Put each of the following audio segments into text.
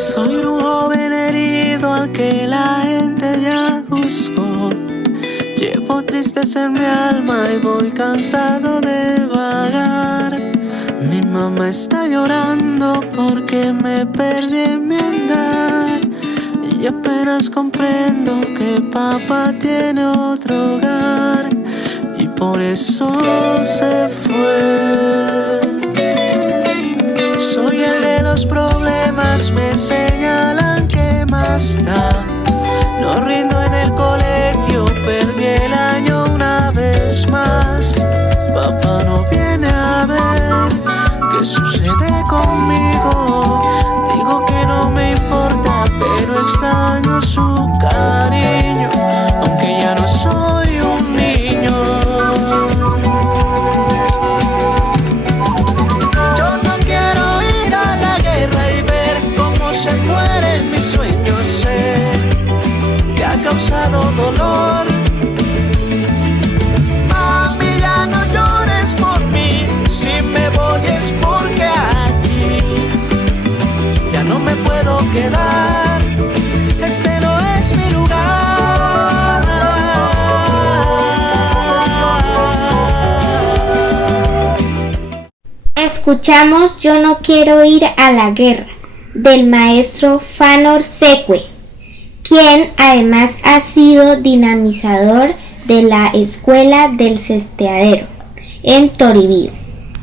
Soy un joven herido al que la gente ya juzgó. Llevo tristeza en mi alma y voy cansado de vagar. Mi mamá está llorando porque me perdí en mi andar. Y apenas comprendo que papá tiene otro hogar y por eso se fue. Soy el de los problemas, me señalan que más da. No rindo en el colegio, perdí el año una vez más. Papá no viene a ver qué sucede conmigo. Digo que no me importa, pero extraño su cariño, aunque ya no soy un niño. Yo no quiero ir a la guerra y ver cómo se mueren mis sueños. Sé que ha causado dolor. Mami, ya no llores por mí. Si me voy es porque aquí ya no me puedo quedar. Este no es mi lugar. Escuchamos Yo no quiero ir a la guerra, del maestro Fanor Secue, quien además ha sido dinamizador de la Escuela del Cesteadero en Toribío.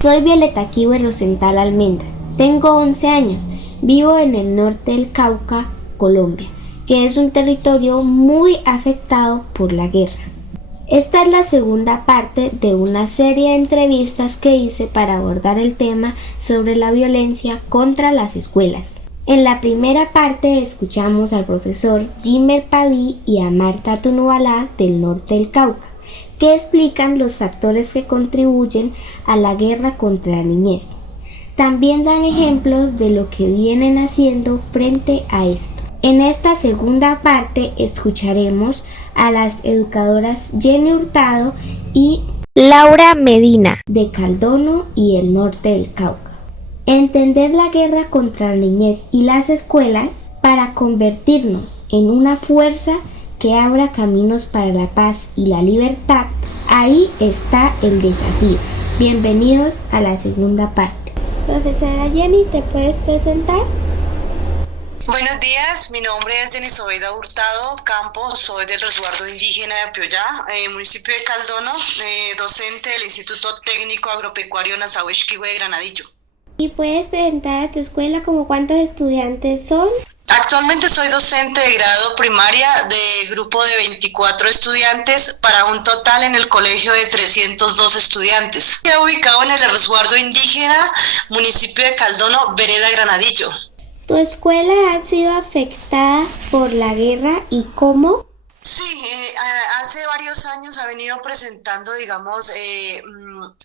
Soy Violeta Kiwe Rosenthal Almendra, tengo 11 años, vivo en el norte del Cauca, Colombia, que es un territorio muy afectado por la guerra. Esta es la segunda parte de una serie de entrevistas que hice para abordar el tema sobre la violencia contra las escuelas. En la primera parte escuchamos al profesor Jimmer Paví y a Marta Tunubalá del norte del Cauca, que explican los factores que contribuyen a la guerra contra la niñez. También dan ejemplos de lo que vienen haciendo frente a esto. En esta segunda parte escucharemos a las educadoras Jenny Hurtado y Laura Medina de Caldono y el norte del Cauca. Entender la guerra contra la niñez y las escuelas para convertirnos en una fuerza que abra caminos para la paz y la libertad, ahí está el desafío. Bienvenidos a la segunda parte. Profesora Jenny, ¿te puedes presentar? Buenos días, mi nombre es Jenny Sobeida Hurtado Campos, soy del resguardo indígena de Pioyá, municipio de Caldono, docente del Instituto Técnico Agropecuario Nassau-Esquihue de Granadillo. ¿Y puedes presentar a tu escuela como cuántos estudiantes son? Actualmente soy docente de grado primaria de grupo de 24 estudiantes para un total en el colegio de 302 estudiantes. Está ubicado en el resguardo indígena, municipio de Caldono, vereda Granadillo. ¿Tu escuela ha sido afectada por la guerra y cómo? Sí, hace varios años ha venido presentando, digamos,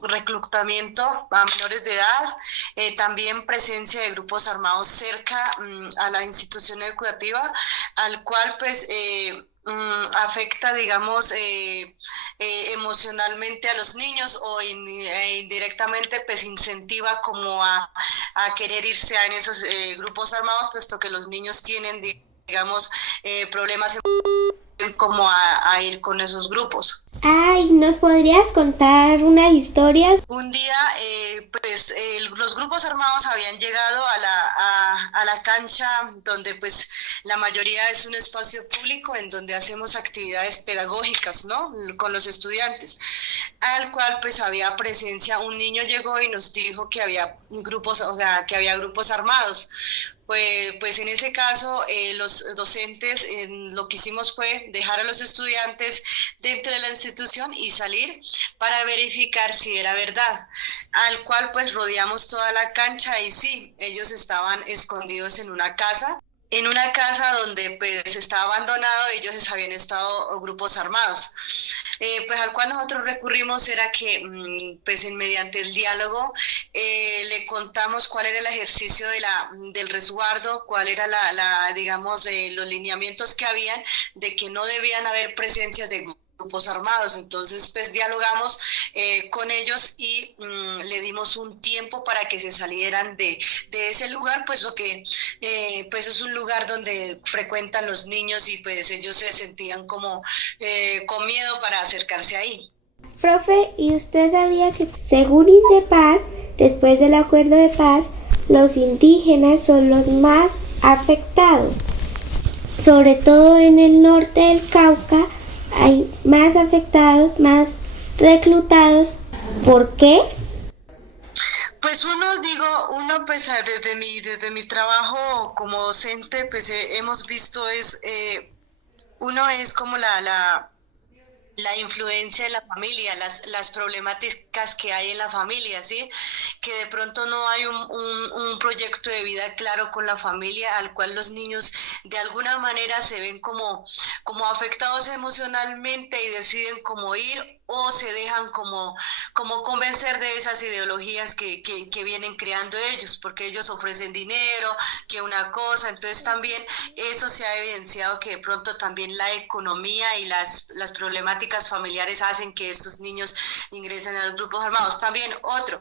reclutamiento a menores de edad, también presencia de grupos armados cerca a la institución educativa, al cual pues afecta, digamos, emocionalmente a los niños o indirectamente pues incentiva como a querer irse en esos grupos armados, puesto que los niños tienen, digamos, problemas como a ir con esos grupos. Ay, ¿nos podrías contar unas historias? Un día, los grupos armados habían llegado a la cancha donde pues la mayoría es un espacio público en donde hacemos actividades pedagógicas, ¿no? Con los estudiantes, al cual pues había presencia, un niño llegó y nos dijo que había grupos, o sea, que había grupos armados. Pues en ese caso los docentes lo que hicimos fue dejar a los estudiantes dentro de la institución y salir para verificar si era verdad, al cual pues rodeamos toda la cancha y sí, ellos estaban escondidos en una casa donde pues estaba abandonado, ellos habían estado grupos armados. Pues al cual nosotros recurrimos era que pues mediante el diálogo le contamos cuál era el ejercicio del resguardo, cuál era digamos los lineamientos que habían de que no debían haber presencias de grupos armados. Entonces, pues dialogamos con ellos y le dimos un tiempo para que se salieran de ese lugar, pues lo que pues es un lugar donde frecuentan los niños y pues ellos se sentían como con miedo para acercarse ahí. Profe, ¿y usted sabía que según Indepaz, después del acuerdo de paz, los indígenas son los más afectados? Sobre todo en el norte del Cauca hay más afectados, más reclutados. ¿Por qué? Pues uno pues desde mi trabajo como docente, pues hemos visto uno es como la influencia de la familia, las problemáticas que hay en la familia, ¿sí? Que de pronto no hay un proyecto de vida claro con la familia, al cual los niños de alguna manera se ven como afectados emocionalmente y deciden cómo ir o se dejan como convencer de esas ideologías que vienen creando ellos, porque ellos ofrecen dinero, que una cosa. Entonces también eso se ha evidenciado, que de pronto también la economía y las problemáticas familiares hacen que estos niños ingresen a los grupos armados. También otro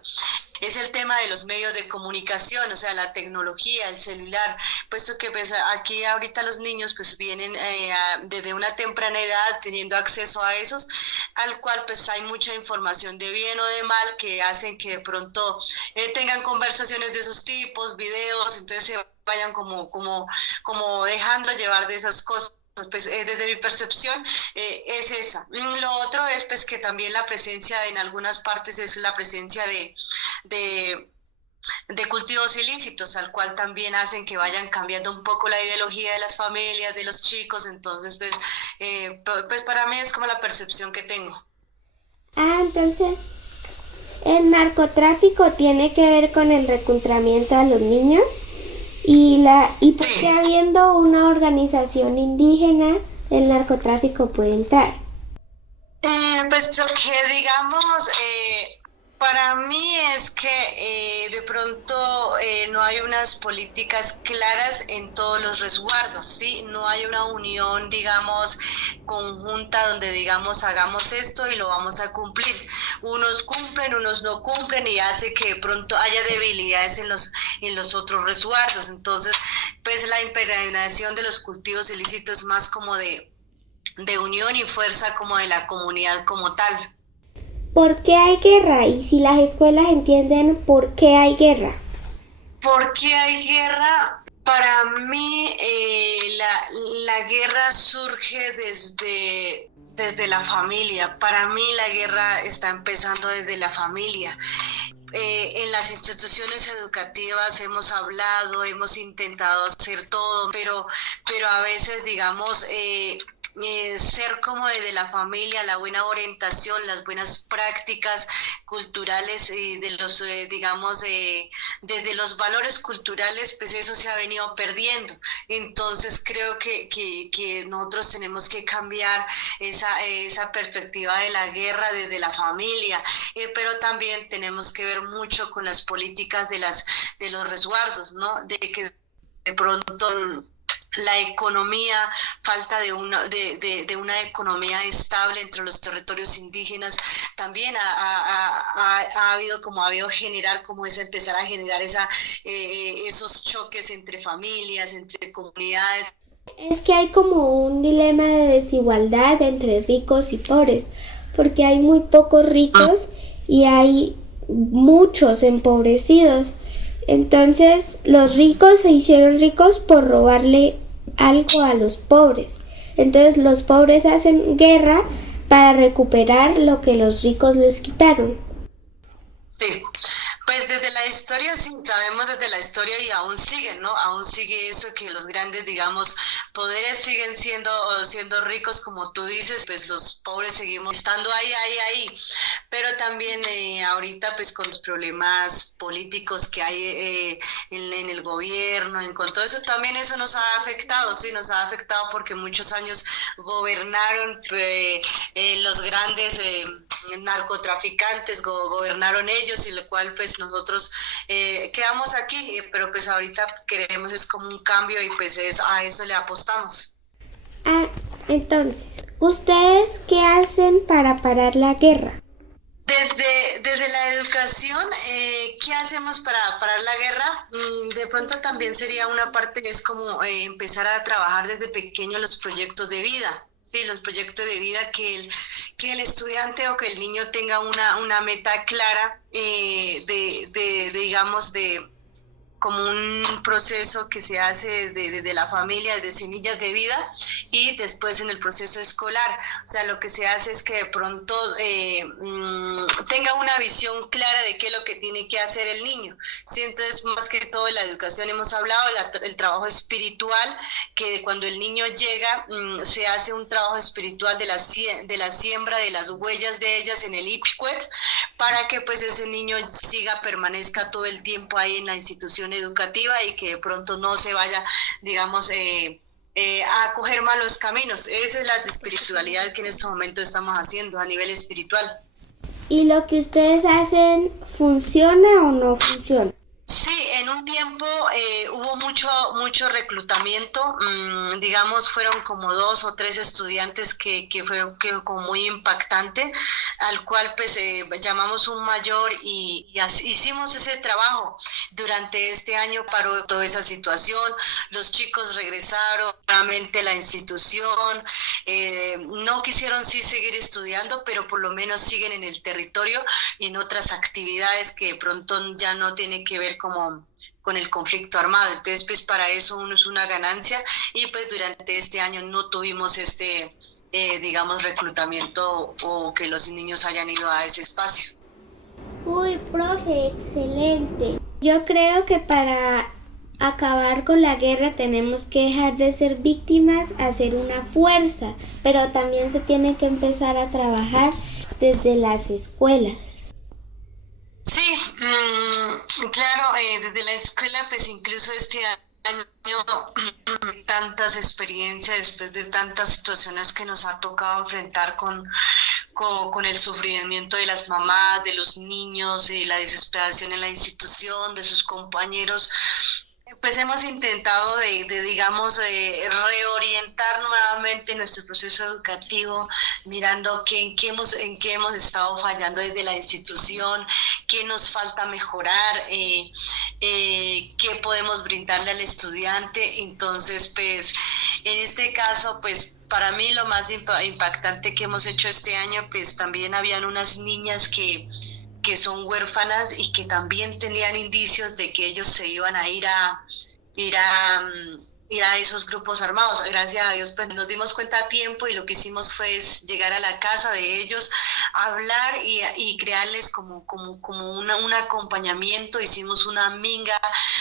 es el tema de los medios de comunicación, o sea, la tecnología, el celular, puesto que pues aquí ahorita los niños pues vienen desde una temprana edad teniendo acceso a esos, al cual pues hay mucha información de bien o de mal que hacen que de pronto tengan conversaciones de esos tipos, videos, entonces se vayan como dejando llevar de esas cosas. Pues desde mi percepción es esa. Lo otro es pues que también la presencia en algunas partes es la presencia de cultivos ilícitos, al cual también hacen que vayan cambiando un poco la ideología de las familias, de los chicos. Entonces pues para mí es como la percepción que tengo. Entonces el narcotráfico tiene que ver con el reclutamiento a los niños. ¿Y por qué habiendo una organización indígena el narcotráfico puede entrar? Pues lo que digamos, para mí es que de pronto no hay unas políticas claras en todos los resguardos, ¿sí? No hay una unión, digamos, conjunta donde digamos hagamos esto y lo vamos a cumplir. Unos cumplen, unos no cumplen y hace que de pronto haya debilidades en los otros resguardos. Entonces, pues la impregnación de los cultivos ilícitos más como de unión y fuerza como de la comunidad como tal. ¿Por qué hay guerra? Y si las escuelas entienden por qué hay guerra. ¿Por qué hay guerra? Para mí la guerra surge desde la familia. Para mí la guerra está empezando desde la familia. En las instituciones educativas hemos hablado, hemos intentado hacer todo, pero a veces, digamos, ser como desde la familia, la buena orientación, las buenas prácticas culturales y de los, digamos, desde los valores culturales, pues eso se ha venido perdiendo. Entonces creo que nosotros tenemos que cambiar esa perspectiva de la guerra desde la familia, pero también tenemos que ver mucho con las políticas de los resguardos, ¿no? De que de pronto la economía, falta de una economía estable entre los territorios indígenas, también ha habido generar como empezar a generar esos choques entre familias, entre comunidades. Es que hay como un dilema de desigualdad entre ricos y pobres, porque hay muy pocos ricos y hay muchos empobrecidos. Entonces los ricos se hicieron ricos por robarle algo a los pobres. Entonces los pobres hacen guerra para recuperar lo que los ricos les quitaron. Sí, pues desde la historia, sí, sabemos desde la historia y aún sigue, ¿no? Aún sigue eso, que los grandes, digamos, poderes siguen siendo ricos, como tú dices, pues los pobres seguimos estando ahí. Pero también ahorita, pues con los problemas políticos que hay en el gobierno, con todo eso, también eso nos ha afectado, sí, nos ha afectado porque muchos años gobernaron los grandes narcotraficantes, gobernaron ellos, y lo cual pues nosotros quedamos aquí, pero pues ahorita queremos es como un cambio y pues a eso le apostamos. Entonces, ¿Ustedes qué hacen para parar la guerra? Desde la educación, ¿qué hacemos para parar la guerra? De pronto también sería una parte, es como empezar a trabajar desde pequeño los proyectos de vida. Sí, los proyectos de vida, que el estudiante o que el niño tenga una meta clara digamos, de como un proceso que se hace de la familia, de semillas de vida, y después en el proceso escolar. O sea, lo que se hace es que de pronto tenga una visión clara de qué es lo que tiene que hacer el niño. Sí, entonces, más que todo en la educación hemos hablado el trabajo espiritual, que cuando el niño llega se hace un trabajo espiritual de la siembra de las huellas de ellas en el Ipcuet, para que pues ese niño permanezca todo el tiempo ahí en la institución educativa y que de pronto no se vaya, digamos, a coger malos caminos. Esa es la espiritualidad que en este momento estamos haciendo a nivel espiritual. ¿Y lo que ustedes hacen funciona o no funciona? Sí, en un tiempo hubo mucho reclutamiento, digamos, fueron como 2 o 3 estudiantes que fue como muy impactante, al cual pues llamamos un mayor y hicimos ese trabajo. Durante este año paró toda esa situación, los chicos regresaron nuevamente a la institución, no quisieron sí seguir estudiando, pero por lo menos siguen en el territorio y en otras actividades que de pronto ya no tienen que ver como con el conflicto armado. Entonces pues para eso uno es una ganancia, y pues durante este año no tuvimos digamos, reclutamiento o que los niños hayan ido a ese espacio. Uy, profe, excelente. Yo creo que para acabar con la guerra tenemos que dejar de ser víctimas a ser una fuerza, pero también se tiene que empezar a trabajar desde las escuelas. Sí, claro, desde la escuela, pues incluso este año tantas experiencias, después de tantas situaciones que nos ha tocado enfrentar con el sufrimiento de las mamás, de los niños, la desesperación en la institución, de sus compañeros. Pues hemos intentado digamos, reorientar nuevamente nuestro proceso educativo, mirando en qué hemos estado fallando desde la institución, qué nos falta mejorar, qué podemos brindarle al estudiante. Entonces, pues, en este caso, pues, para mí lo más impactante que hemos hecho este año, pues, también habían unas niñas que son huérfanas y que también tenían indicios de que ellos se iban a ir a esos grupos armados. Gracias a Dios pues nos dimos cuenta a tiempo, y lo que hicimos fue llegar a la casa de ellos, hablar y crearles como un acompañamiento. Hicimos una minga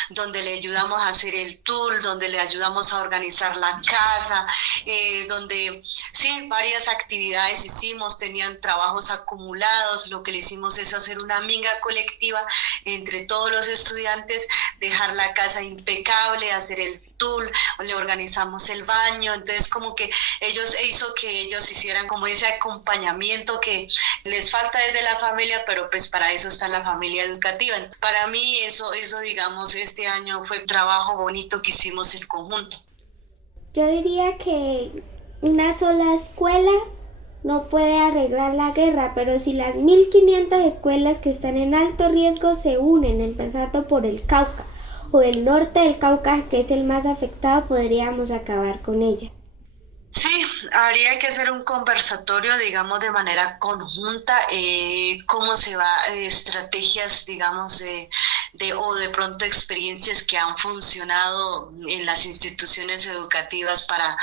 donde le ayudamos a hacer el tour, donde le ayudamos a organizar la casa, donde sí, varias actividades hicimos, tenían trabajos acumulados. Lo que le hicimos es hacer una minga colectiva entre todos los estudiantes, dejar la casa impecable, hacer el tour, le organizamos el baño. Entonces como que hizo que ellos hicieran como ese acompañamiento que les falta desde la familia, pero pues para eso está la familia educativa. Para mí eso digamos, este año fue un trabajo bonito que hicimos en conjunto. Yo diría que una sola escuela no puede arreglar la guerra, pero si las 1500 escuelas que están en alto riesgo se unen, empezando por el Cauca o el norte del Cauca, que es el más afectado, podríamos acabar con ella. Sí, habría que hacer un conversatorio, digamos, de manera conjunta, cómo se va, estrategias, digamos, o de pronto experiencias que han funcionado en las instituciones educativas para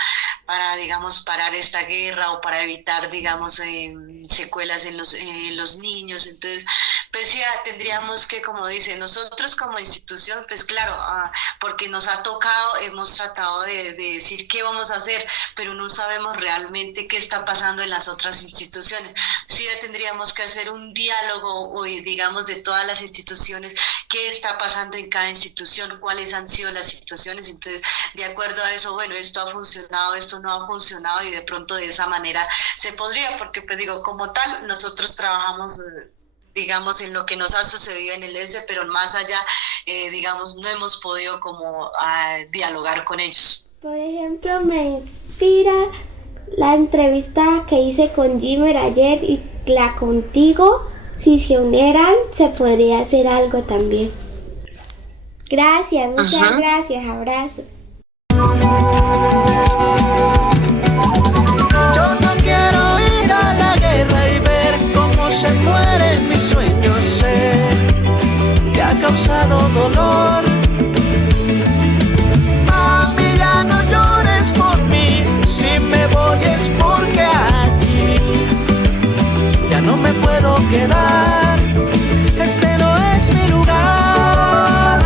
digamos, parar esta guerra o para evitar, digamos, secuelas en los niños. Entonces, pues ya tendríamos que, como dice, nosotros como institución, pues claro, porque nos ha tocado, hemos tratado de decir qué vamos a hacer, pero no sabemos realmente qué está pasando en las otras instituciones. Sí, ya tendríamos que hacer un diálogo, digamos, de todas las instituciones, qué está pasando en cada institución, cuáles han sido las situaciones. Entonces, de acuerdo a eso, bueno, esto ha funcionado, esto no ha funcionado, y de pronto de esa manera se podría, porque pues digo, como tal, nosotros trabajamos digamos, en lo que nos ha sucedido en el ESE, pero más allá, digamos, no hemos podido como dialogar con ellos. Por ejemplo, me inspira la entrevista que hice con Jimmer ayer y la contigo, si se unieran, se podría hacer algo también. Gracias, muchas gracias, abrazo. Yo no quiero ir a la guerra y ver cómo se mueren mis sueños. Sé que ha causado dolor. Mami, ya no llores por mí. Si me voy es porque aquí ya no me puedo quedar. Este no es mi lugar.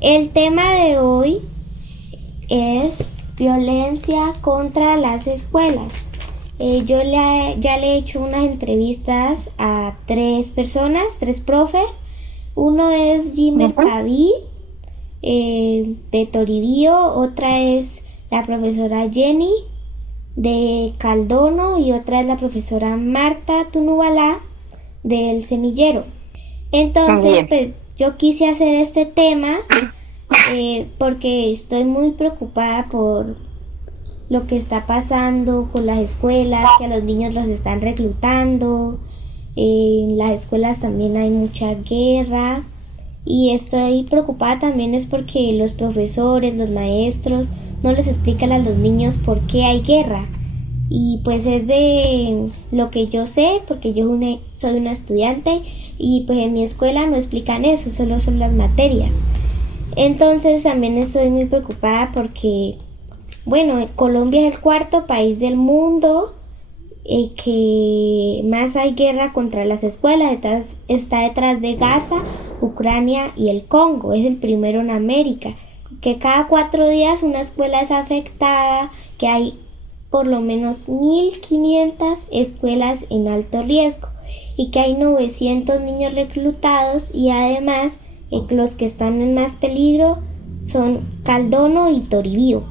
El tema de hoy es violencia contra las escuelas. Yo ya le he hecho unas entrevistas a 3 personas, 3 profes. Uno es Jimmer Paví, de Toribío, otra es la profesora Jenny de Caldono y otra es la profesora Marta Tunubalá del Semillero. Entonces, pues yo quise hacer este tema porque estoy muy preocupada por lo que está pasando con las escuelas, que a los niños los están reclutando. En las escuelas también hay mucha guerra y estoy preocupada también es porque los profesores, los maestros no les explican a los niños por qué hay guerra. Y pues es de lo que yo sé, porque yo soy una estudiante y pues en mi escuela no explican eso, solo son las materias. Entonces también estoy muy preocupada porque, bueno, Colombia es el 4º país del mundo que más hay guerra contra las escuelas. Está detrás de Gaza, Ucrania y el Congo. Es el primero en América. Que cada 4 días una escuela es afectada, que hay por lo menos 1.500 escuelas en alto riesgo y que hay 900 niños reclutados y además los que están en más peligro son Caldono y Toribío.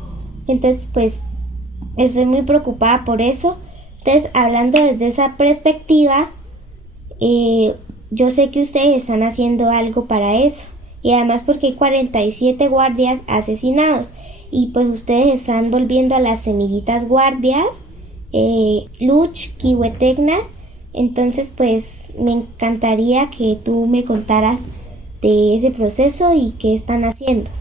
Entonces pues estoy muy preocupada por eso. Entonces, hablando desde esa perspectiva, yo sé que ustedes están haciendo algo para eso y además porque hay 47 guardias asesinados y pues ustedes están volviendo a las semillitas guardias, Luch, Kihuetegnas. Entonces pues me encantaría que tú me contaras de ese proceso y qué están haciendo.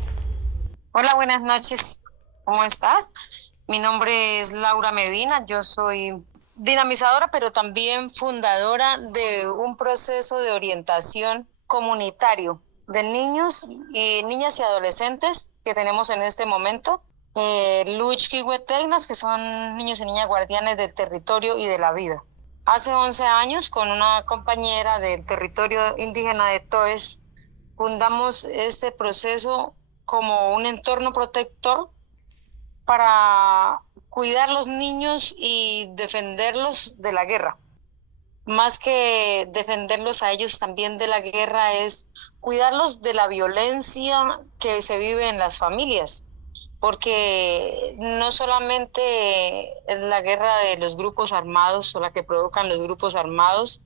Hola, buenas noches, ¿cómo estás? Mi nombre es Laura Medina, yo soy dinamizadora, pero también fundadora de un proceso de orientación comunitario de niños y niñas y adolescentes que tenemos en este momento. Luch Kihuetegnas, que son niños y niñas guardianes del territorio y de la vida. Hace 11 años, con una compañera del territorio indígena de Toes, fundamos este proceso como un entorno protector para cuidar los niños y defenderlos de la guerra. Más que defenderlos a ellos también de la guerra es cuidarlos de la violencia que se vive en las familias, porque no solamente la guerra de los grupos armados o la que provocan los grupos armados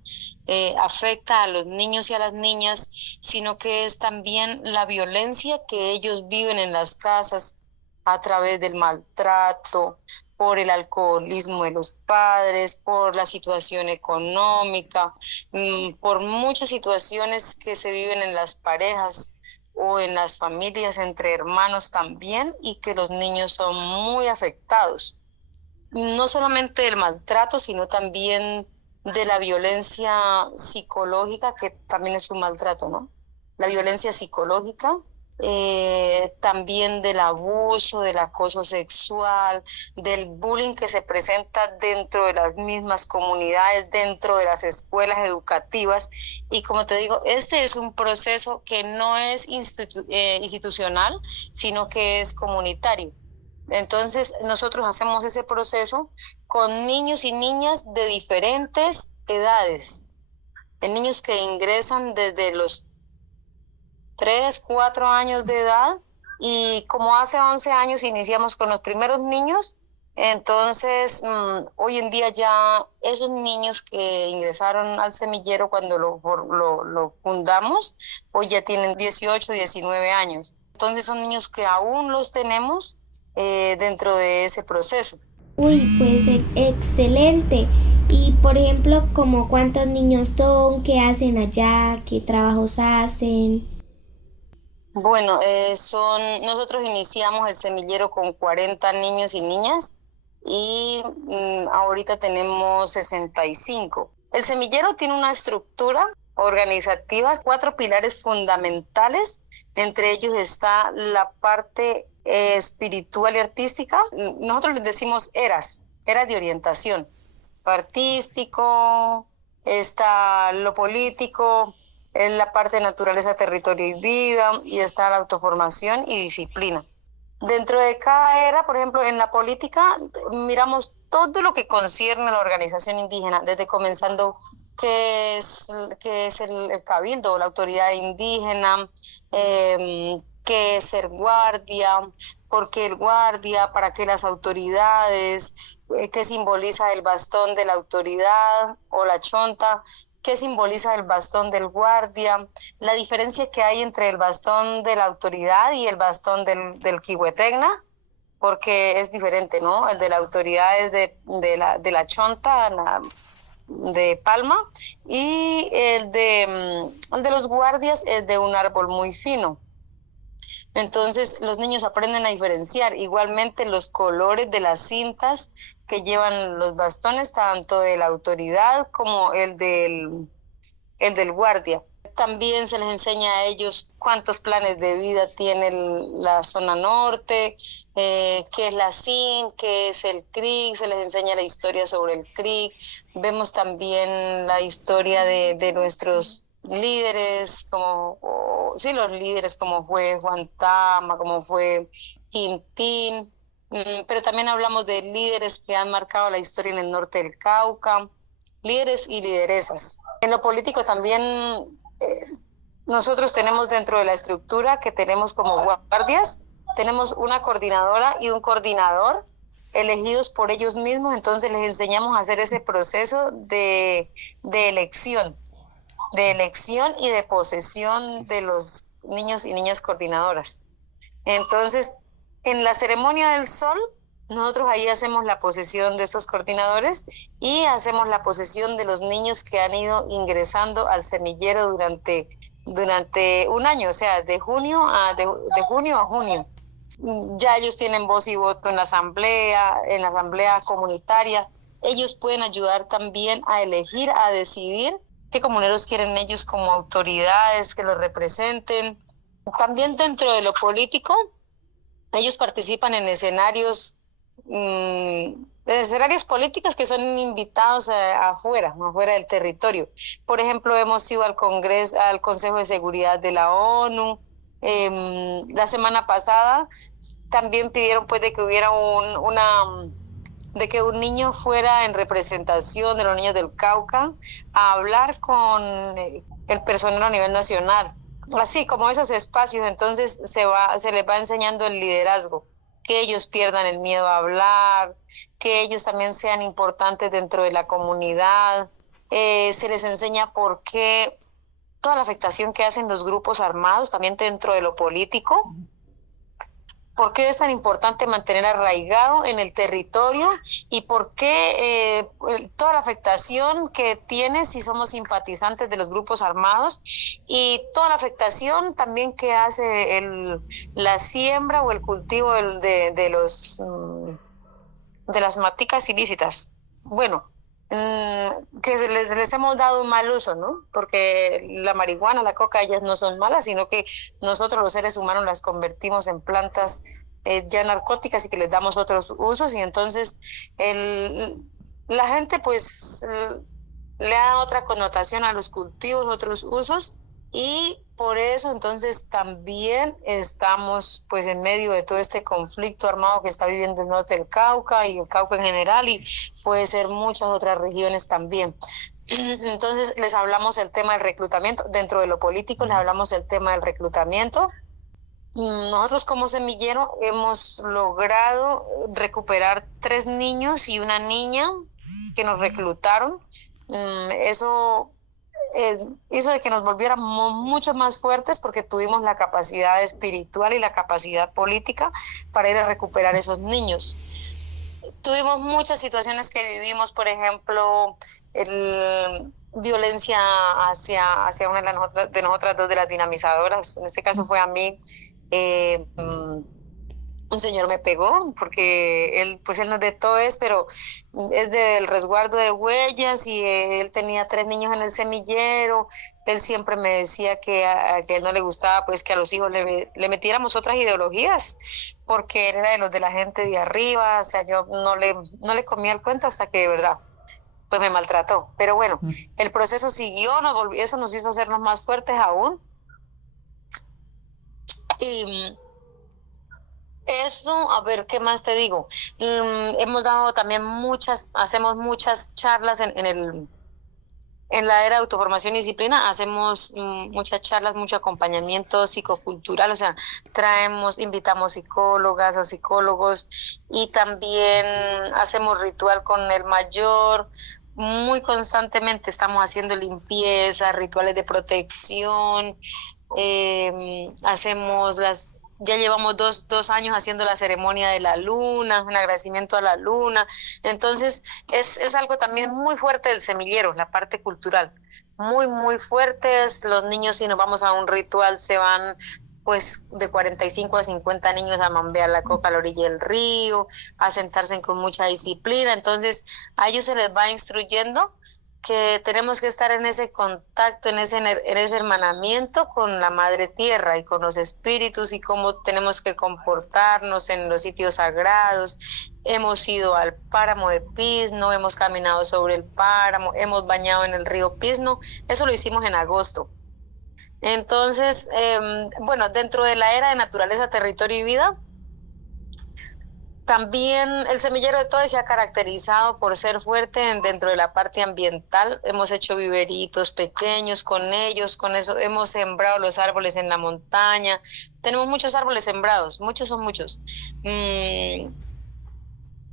afecta a los niños y a las niñas, sino que es también la violencia que ellos viven en las casas a través del maltrato, por el alcoholismo de los padres, por la situación económica, por muchas situaciones que se viven en las parejas o en las familias entre hermanos también, y que los niños son muy afectados. No solamente del maltrato, sino también de la violencia psicológica, que también es un maltrato, ¿no? La violencia psicológica, también del abuso, del acoso sexual, del bullying que se presenta dentro de las mismas comunidades, dentro de las escuelas educativas. Y como te digo, este es un proceso que no es institucional, sino que es comunitario. Entonces nosotros hacemos ese proceso con niños y niñas de diferentes edades, en niños que ingresan desde los 3, 4 años de edad, y como hace 11 años iniciamos con los primeros niños, entonces hoy en día ya esos niños que ingresaron al semillero cuando lo fundamos, hoy ya tienen 18, 19 años. Entonces son niños que aún los tenemos dentro de ese proceso. Uy, pues excelente. Y por ejemplo, ¿como cuántos niños son? ¿Qué hacen allá? ¿Qué trabajos hacen? Bueno, nosotros iniciamos el semillero con 40 niños y niñas y ahorita tenemos 65. El semillero tiene una estructura organizativa, 4 pilares fundamentales. Entre ellos está la parte espiritual y artística. Nosotros les decimos eras de orientación. Artístico, está lo político, en la parte de naturaleza, territorio y vida, y está la autoformación y disciplina. Dentro de cada era, por ejemplo, en la política, miramos todo lo que concierne a la organización indígena, desde comenzando qué es el cabildo, la autoridad indígena, qué es ser guardia, por qué el guardia, para qué las autoridades, qué simboliza el bastón de la autoridad o la chonta, qué simboliza el bastón del guardia, la diferencia que hay entre el bastón de la autoridad y el bastón del Quihuetegna, porque es diferente, ¿no? El de la autoridad es de la chonta, de palma, y el de los guardias es de un árbol muy fino. Entonces los niños aprenden a diferenciar igualmente los colores de las cintas que llevan los bastones, tanto de la autoridad como el del guardia. También se les enseña a ellos cuántos planes de vida tiene la zona norte, qué es la CIN, qué es el CRIC, se les enseña la historia sobre el CRIC. Vemos también la historia de nuestros líderes, los líderes como fue Juan Tama, como fue Quintín, pero también hablamos de líderes que han marcado la historia en el norte del Cauca, líderes y lideresas. En lo político también nosotros tenemos dentro de la estructura que tenemos como guardias, tenemos una coordinadora y un coordinador elegidos por ellos mismos, entonces les enseñamos a hacer ese proceso de elección y de posesión de los niños y niñas coordinadoras. Entonces, en la ceremonia del sol, nosotros ahí hacemos la posesión de estos coordinadores y hacemos la posesión de los niños que han ido ingresando al semillero durante un año, o sea, de junio a junio. Ya ellos tienen voz y voto en la asamblea comunitaria. Ellos pueden ayudar también a elegir, a decidir qué comuneros quieren ellos como autoridades que los representen. También dentro de lo político, ellos participan en escenarios políticos que son invitados afuera del territorio. Por ejemplo, hemos ido al Consejo de Seguridad de la ONU. La semana pasada también pidieron pues de que hubiera de que un niño fuera en representación de los niños del Cauca a hablar con el personal a nivel nacional. Así como esos espacios, entonces se les va enseñando el liderazgo, que ellos pierdan el miedo a hablar, que ellos también sean importantes dentro de la comunidad. Se les enseña por qué toda la afectación que hacen los grupos armados, también dentro de lo político. ¿Por qué es tan importante mantener arraigado en el territorio y por qué toda la afectación que tiene si somos simpatizantes de los grupos armados y toda la afectación también que hace la siembra o el cultivo de las maticas ilícitas? Bueno, que les hemos dado un mal uso, ¿no? Porque la marihuana, la coca, ellas no son malas, sino que nosotros los seres humanos las convertimos en plantas ya narcóticas y que les damos otros usos, y entonces la gente pues le da otra connotación a los cultivos, otros usos, y por eso entonces también estamos pues en medio de todo este conflicto armado que está viviendo el norte del Cauca y el Cauca en general, y puede ser muchas otras regiones también. Entonces les hablamos el tema del reclutamiento, dentro de lo político les hablamos el tema del reclutamiento. Nosotros como semillero hemos logrado recuperar 3 niños y una niña que nos reclutaron. Eso hizo de que nos volviéramos mucho más fuertes porque tuvimos la capacidad espiritual y la capacidad política para ir a recuperar esos niños. Tuvimos muchas situaciones que vivimos, por ejemplo, violencia hacia una de nosotras dos, de las dinamizadoras. En este caso fue a mí. Un señor me pegó porque él no es de TOES, pero es del resguardo de huellas, y él tenía 3 niños en el semillero. Él siempre me decía que a él no le gustaba pues que a los hijos le metiéramos otras ideologías, porque él era de los de la gente de arriba. O sea, yo no le comía el cuento hasta que de verdad pues me maltrató. Pero bueno, el proceso siguió, eso nos hizo hacernos más fuertes aún. Y eso, a ver, ¿qué más te digo? Hemos dado también hacemos muchas charlas en la era de autoformación y disciplina. Hacemos muchas charlas, mucho acompañamiento psicocultural, o sea, invitamos psicólogas o psicólogos, y también hacemos ritual con el mayor. Muy constantemente estamos haciendo limpieza, rituales de protección. Ya llevamos dos años haciendo la ceremonia de la luna, un agradecimiento a la luna. Entonces es algo también muy fuerte del semillero, la parte cultural, muy, muy fuertes. Los niños, si nos vamos a un ritual, se van pues de 45 a 50 niños a mambear la coca a la orilla del río, a sentarse con mucha disciplina. Entonces a ellos se les va instruyendo que tenemos que estar en ese contacto, en ese hermanamiento con la Madre Tierra y con los espíritus, y cómo tenemos que comportarnos en los sitios sagrados. Hemos ido al páramo de Pisno, hemos caminado sobre el páramo, hemos bañado en el río Pisno. Eso lo hicimos en agosto. Entonces, bueno, dentro de la era de naturaleza, territorio y vida, también el semillero de TOES se ha caracterizado por ser fuerte dentro de la parte ambiental. Hemos hecho viveritos pequeños con ellos, con eso hemos sembrado los árboles en la montaña. Tenemos muchos árboles sembrados, muchos.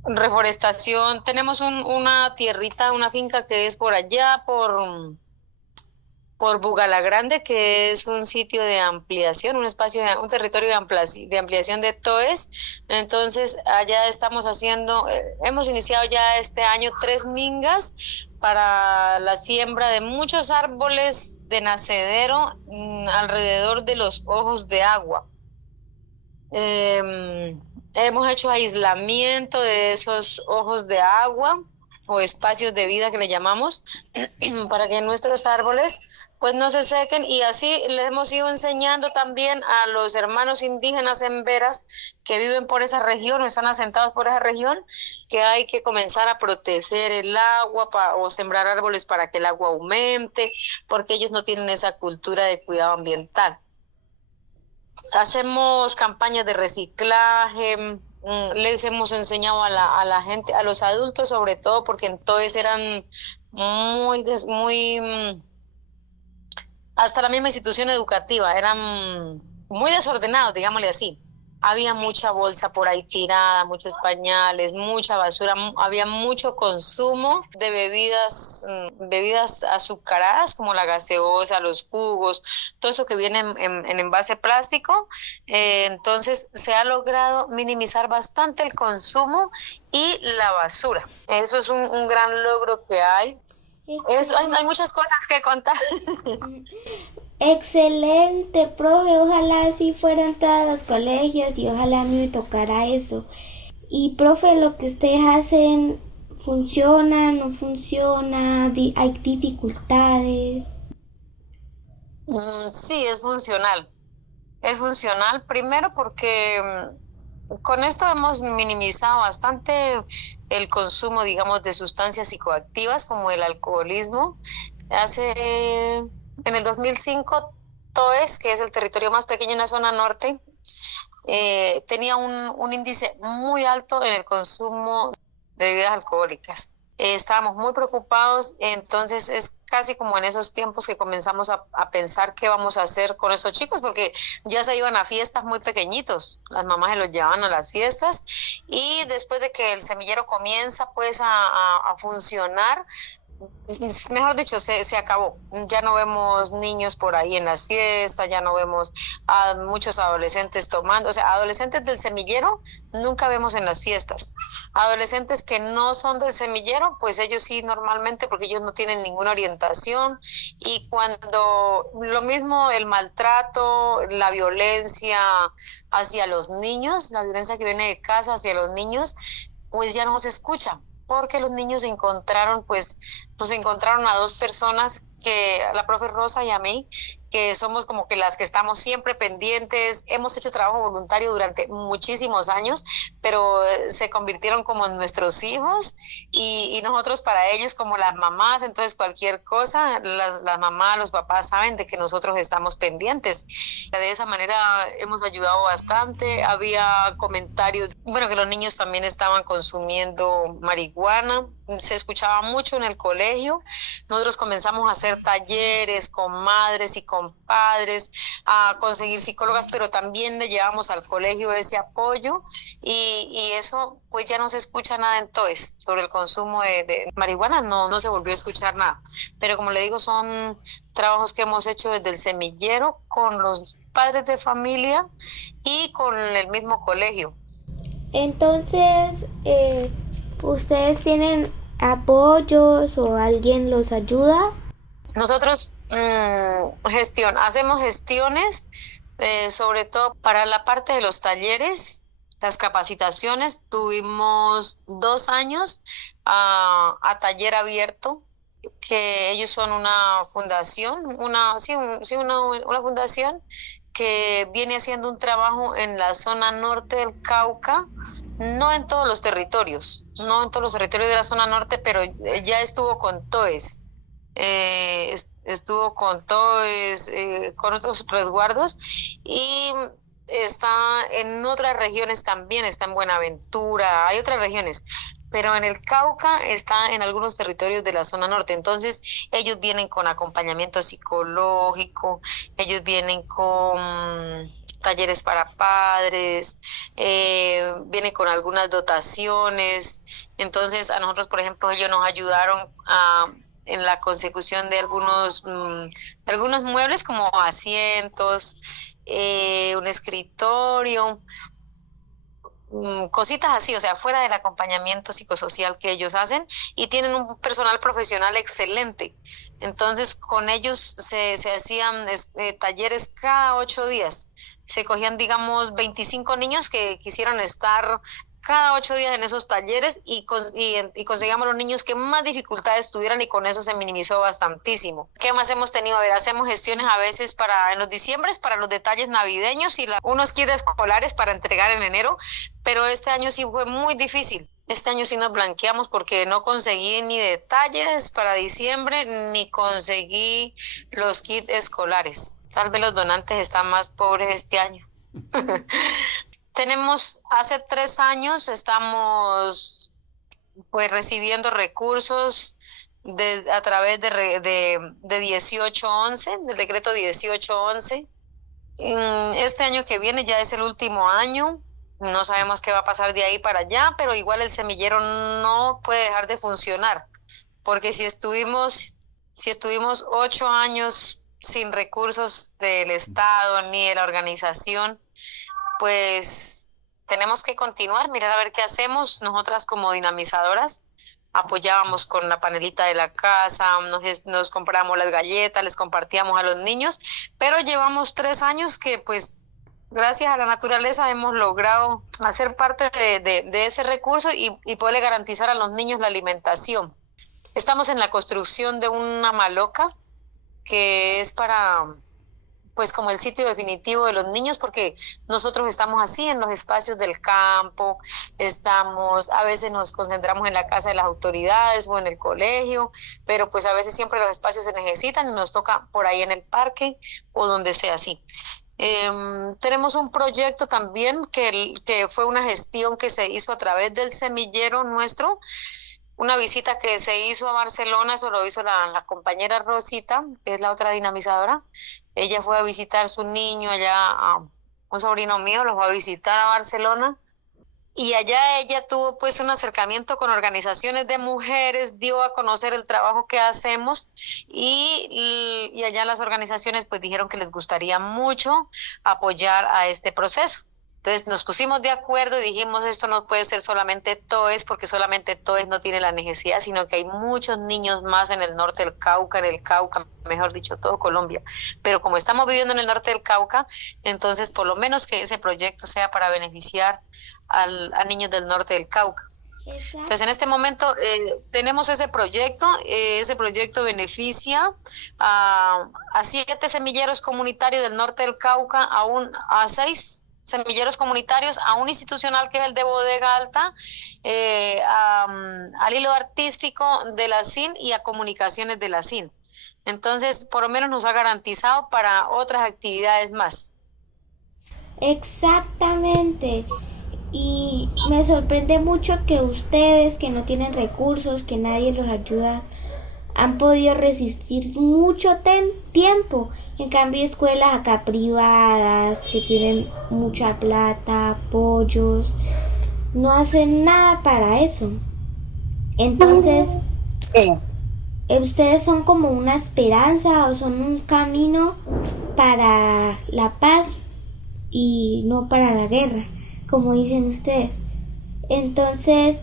Reforestación, tenemos una tierrita, una finca que es por allá, por Bugalagrande, que es un sitio de ampliación, un territorio de ampliación de TOES. Entonces allá estamos hemos iniciado ya este año 3 mingas para la siembra de muchos árboles de nacedero alrededor de los ojos de agua. Hemos hecho aislamiento de esos ojos de agua o espacios de vida que le llamamos, para que nuestros árboles pues no se sequen, y así les hemos ido enseñando también a los hermanos indígenas en Veras que viven por esa región o están asentados por esa región, que hay que comenzar a proteger el agua o sembrar árboles para que el agua aumente, porque ellos no tienen esa cultura de cuidado ambiental. Hacemos campañas de reciclaje. Les hemos enseñado a la gente, a los adultos sobre todo, porque entonces eran hasta la misma institución educativa, eran muy desordenados, digámosle así. Había mucha bolsa por ahí tirada, muchos pañales, mucha basura, había mucho consumo de bebidas azucaradas como la gaseosa, los jugos, todo eso que viene en envase plástico. Entonces se ha logrado minimizar bastante el consumo y la basura. Eso es un gran logro que hay. Hay muchas cosas que contar. Excelente, profe. Ojalá así fueran todos los colegios y ojalá a mí me tocara eso. Y profe, lo que ustedes hacen, ¿funciona, no funciona? ¿Hay dificultades? Sí, es funcional. Es funcional primero porque con esto hemos minimizado bastante el consumo, digamos, de sustancias psicoactivas como el alcoholismo. En el 2005, TOES, que es el territorio más pequeño en la zona norte, tenía un índice muy alto en el consumo de bebidas alcohólicas. Estábamos muy preocupados, entonces es casi como en esos tiempos que comenzamos a pensar qué vamos a hacer con estos chicos, porque ya se iban a fiestas muy pequeñitos, las mamás se los llevaban a las fiestas, y después de que el semillero comienza pues a funcionar, mejor dicho, se acabó. Ya no vemos niños por ahí en las fiestas, ya no vemos a muchos adolescentes tomando, o sea, adolescentes del semillero nunca vemos en las fiestas. Adolescentes que no son del semillero, pues ellos sí normalmente, porque ellos no tienen ninguna orientación. Y cuando lo mismo el maltrato, la violencia hacia los niños, la violencia que viene de casa hacia los niños, pues ya no se escucha, porque los niños encontraron, pues, nos encontraron a dos personas, que la profe Rosa y a mí, que somos como que las que estamos siempre pendientes. Hemos hecho trabajo voluntario durante muchísimos años, pero se convirtieron como en nuestros hijos, y nosotros para ellos como las mamás. Entonces cualquier cosa, las mamás, los papás saben de que nosotros estamos pendientes. De esa manera hemos ayudado bastante. Había comentarios, bueno, que los niños también estaban consumiendo marihuana, se escuchaba mucho en el colegio. Nosotros comenzamos a hacer talleres con madres y con padres, a conseguir psicólogas, pero también le llevamos al colegio ese apoyo, y eso pues ya no se escucha nada entonces sobre el consumo de marihuana, no se volvió a escuchar nada. Pero como le digo, son trabajos que hemos hecho desde el semillero con los padres de familia y con el mismo colegio. Entonces, ¿ustedes tienen apoyos o alguien los ayuda? Nosotros hacemos gestiones, sobre todo para la parte de los talleres, las capacitaciones. Tuvimos 2 años a taller abierto, que ellos son una fundación, una fundación que viene haciendo un trabajo en la zona norte del Cauca. No en todos los territorios de la zona norte, pero ya estuvo con TOES. Estuvo con TOES, con otros resguardos, y está en otras regiones también, está en Buenaventura, hay otras regiones, pero en el Cauca está en algunos territorios de la zona norte. Entonces ellos vienen con acompañamiento psicológico, ellos vienen con talleres para padres, vienen con algunas dotaciones. Entonces a nosotros, por ejemplo, ellos nos ayudaron en la consecución de algunos muebles, como asientos, un escritorio, cositas así, o sea, fuera del acompañamiento psicosocial que ellos hacen, y tienen un personal profesional excelente. Entonces con ellos se hacían talleres cada 8 días. Se cogían, digamos, 25 niños que quisieran estar cada 8 días en esos talleres, y conseguíamos los niños que más dificultades tuvieran, y con eso se minimizó bastantísimo. ¿Qué más hemos tenido? A ver, hacemos gestiones a veces en los diciembres para los detalles navideños y unos kits escolares para entregar en enero, pero este año sí fue muy difícil. Este año sí nos blanqueamos porque no conseguí ni detalles para diciembre, ni conseguí los kits escolares. Tal vez los donantes están más pobres este año. Hace 3 años estamos pues recibiendo recursos a través de 1811, del decreto 1811. Este año que viene ya es el último año. No sabemos qué va a pasar de ahí para allá, pero igual el semillero no puede dejar de funcionar, porque si estuvimos 8 años sin recursos del Estado ni de la organización, pues tenemos que continuar, mirar a ver qué hacemos. Nosotras como dinamizadoras apoyábamos con la panelita de la casa, nos compramos las galletas, les compartíamos a los niños, pero llevamos 3 años que pues gracias a la naturaleza hemos logrado hacer parte de ese recurso y poderle garantizar a los niños la alimentación. Estamos en la construcción de una maloca que es para, pues, como el sitio definitivo de los niños, porque nosotros estamos así en los espacios del campo, a veces nos concentramos en la casa de las autoridades o en el colegio, pero pues a veces siempre los espacios se necesitan y nos toca por ahí en el parque o donde sea así. Tenemos un proyecto también que fue una gestión que se hizo a través del semillero nuestro, una visita que se hizo a Barcelona. Eso lo hizo la compañera Rosita, que es la otra dinamizadora. Ella fue a visitar su niño allá, un sobrino mío lo fue a visitar a Barcelona, y allá ella tuvo pues un acercamiento con organizaciones de mujeres, dio a conocer el trabajo que hacemos y allá las organizaciones pues dijeron que les gustaría mucho apoyar a este proceso. Entonces nos pusimos de acuerdo y dijimos, esto no puede ser solamente TOES, porque solamente TOES no tiene la necesidad, sino que hay muchos niños más en el norte del Cauca, mejor dicho, todo Colombia. Pero como estamos viviendo en el norte del Cauca, entonces por lo menos que ese proyecto sea para beneficiar a niños del norte del Cauca. Exacto. Entonces en este momento tenemos ese proyecto beneficia a 7 semilleros comunitarios del norte del Cauca, a 6 semilleros comunitarios, a un institucional que es el de Bodega Alta, al hilo artístico de la SIN y a comunicaciones de la SIN. Entonces, por lo menos nos ha garantizado para otras actividades más. Exactamente. Y me sorprende mucho que ustedes, que no tienen recursos, que nadie los ayuda, han podido resistir mucho tiempo. En cambio, escuelas acá privadas que tienen mucha plata, apoyos, no hacen nada para eso. Entonces, sí, ustedes son como una esperanza o son un camino para la paz y no para la guerra, como dicen ustedes. Entonces,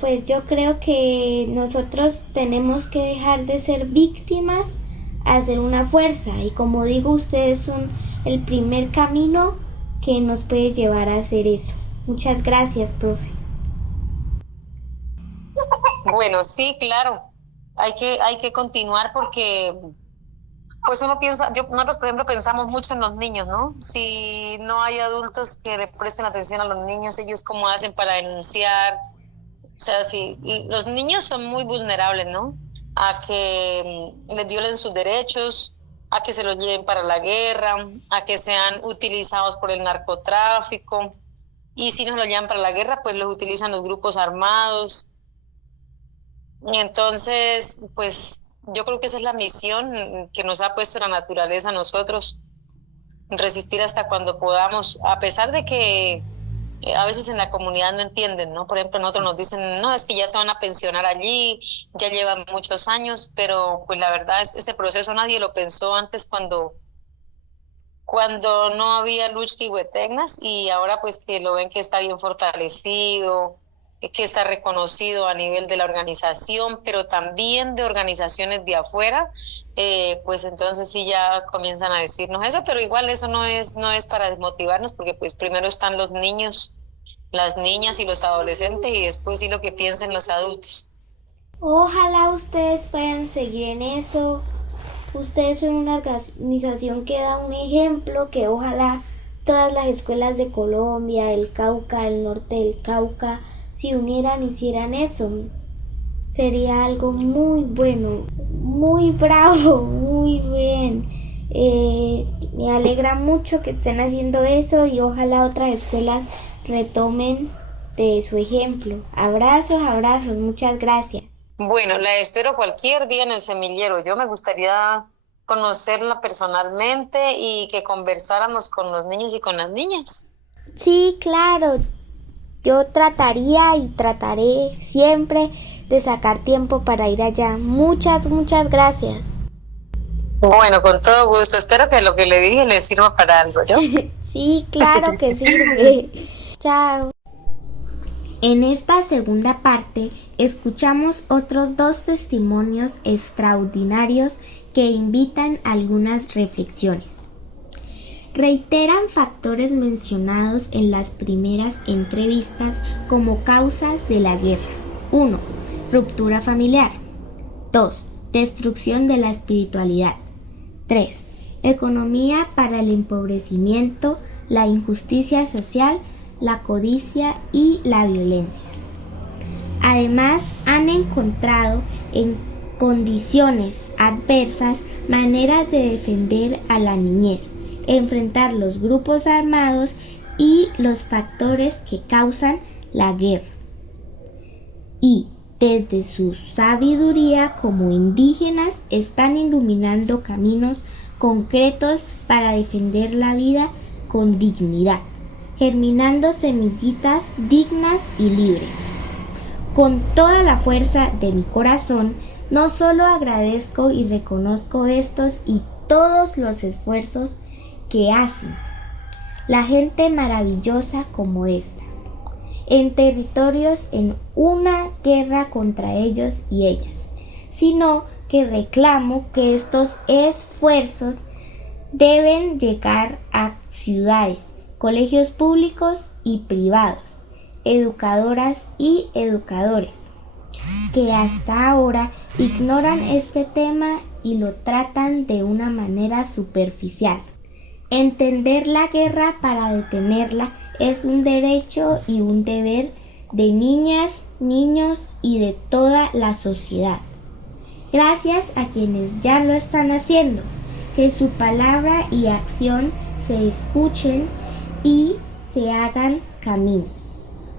pues yo creo que nosotros tenemos que dejar de ser víctimas a ser una fuerza. Y como digo, ustedes son el primer camino que nos puede llevar a hacer eso. Muchas gracias, profe. Bueno, sí, claro. Hay que continuar porque pues uno piensa, nosotros por ejemplo pensamos mucho en los niños, ¿no? Si no hay adultos que le presten atención a los niños, ellos cómo hacen para denunciar. O sea, si los niños son muy vulnerables, ¿no? A que les violen sus derechos, a que se los lleven para la guerra, a que sean utilizados por el narcotráfico. Y si no los llevan para la guerra, pues los utilizan los grupos armados. Y entonces, pues yo creo que esa es la misión que nos ha puesto la naturaleza a nosotros, resistir hasta cuando podamos, a pesar de que a veces en la comunidad no entienden, ¿no? Por ejemplo, nosotros nos dicen, no, es que ya se van a pensionar allí, ya llevan muchos años, pero pues la verdad es ese proceso nadie lo pensó antes cuando no había Luchki Huetegnas, y ahora pues que lo ven que está bien fortalecido, que está reconocido a nivel de la organización, pero también de organizaciones de afuera, pues entonces sí ya comienzan a decirnos eso, pero igual eso no es para desmotivarnos, porque pues primero están los niños, las niñas y los adolescentes, y después sí lo que piensen los adultos. Ojalá ustedes puedan seguir en eso. Ustedes son una organización que da un ejemplo, que ojalá todas las escuelas de Colombia, el Cauca, el norte del Cauca, si unieran, hicieran eso. Sería algo muy bueno, muy bravo, muy bien. Me alegra mucho que estén haciendo eso y ojalá otras escuelas retomen de su ejemplo. Abrazos, abrazos, muchas gracias. Bueno, la espero cualquier día en el semillero. Yo me gustaría conocerla personalmente y que conversáramos con los niños y con las niñas. Sí, claro. Yo trataría y trataré siempre de sacar tiempo para ir allá. Muchas, muchas gracias. Bueno, con todo gusto. Espero que lo que le dije le sirva para algo, ¿yo? Sí, claro que sirve. Chao. En esta segunda parte escuchamos otros 2 testimonios extraordinarios que invitan a algunas reflexiones. Reiteran factores mencionados en las primeras entrevistas como causas de la guerra. 1. Ruptura familiar. 2. Destrucción de la espiritualidad. 3. Economía para el empobrecimiento, la injusticia social, la codicia y la violencia. Además, han encontrado en condiciones adversas maneras de defender a la niñez, enfrentar los grupos armados y los factores que causan la guerra. Y desde su sabiduría como indígenas están iluminando caminos concretos para defender la vida con dignidad. germinando semillitas dignas y libres. Con toda la fuerza de mi corazón, no solo agradezco y reconozco estos y todos los esfuerzos que hacen la gente maravillosa como esta, en territorios en una guerra contra ellos y ellas, sino que reclamo que estos esfuerzos deben llegar a ciudades, colegios públicos y privados, educadoras y educadores, que hasta ahora ignoran este tema y lo tratan de una manera superficial. Entender la guerra para detenerla es un derecho y un deber de niñas, niños y de toda la sociedad. Gracias a quienes ya lo están haciendo, que su palabra y acción se escuchen y se hagan caminos.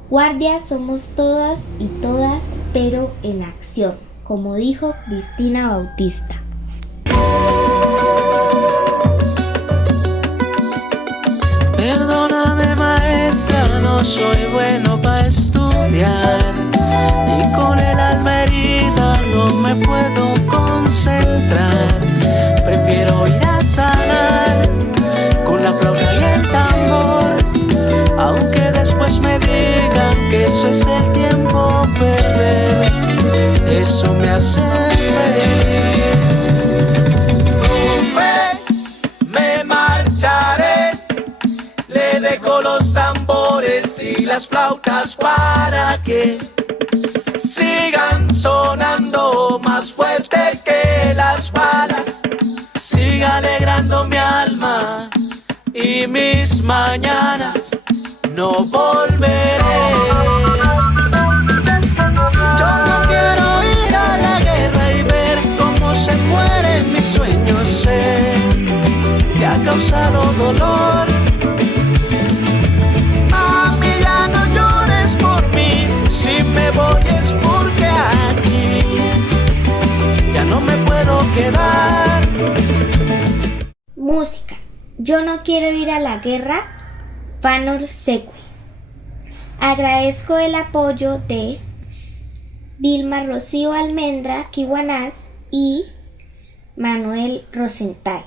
Guardias somos todas y todas, pero en acción, como dijo Cristina Bautista. Perdóname, maestra, no soy bueno para estudiar y con el alma herida no me puedo concentrar. Prefiero ir a sanar con la flauta y el tambor, aunque después me digan que eso es el tiempo perder. Eso me hace feliz. Con fe me marcharé, le dejo los tambores y las flautas para que sigan sonando más fuerte que las balas. Siga alegrando mi alma y mis mañanas. No volveré. Yo no quiero ir a la guerra y ver cómo se mueren mis sueños. Sé que ha causado dolor. Mami, ya no llores por mí. Si me voy es porque aquí ya no me puedo quedar. Música. Yo no quiero ir a la guerra. Fanor Secue. Agradezco el apoyo de Vilma Rocío Almendra Kiwanás y Manuel Rosenthal.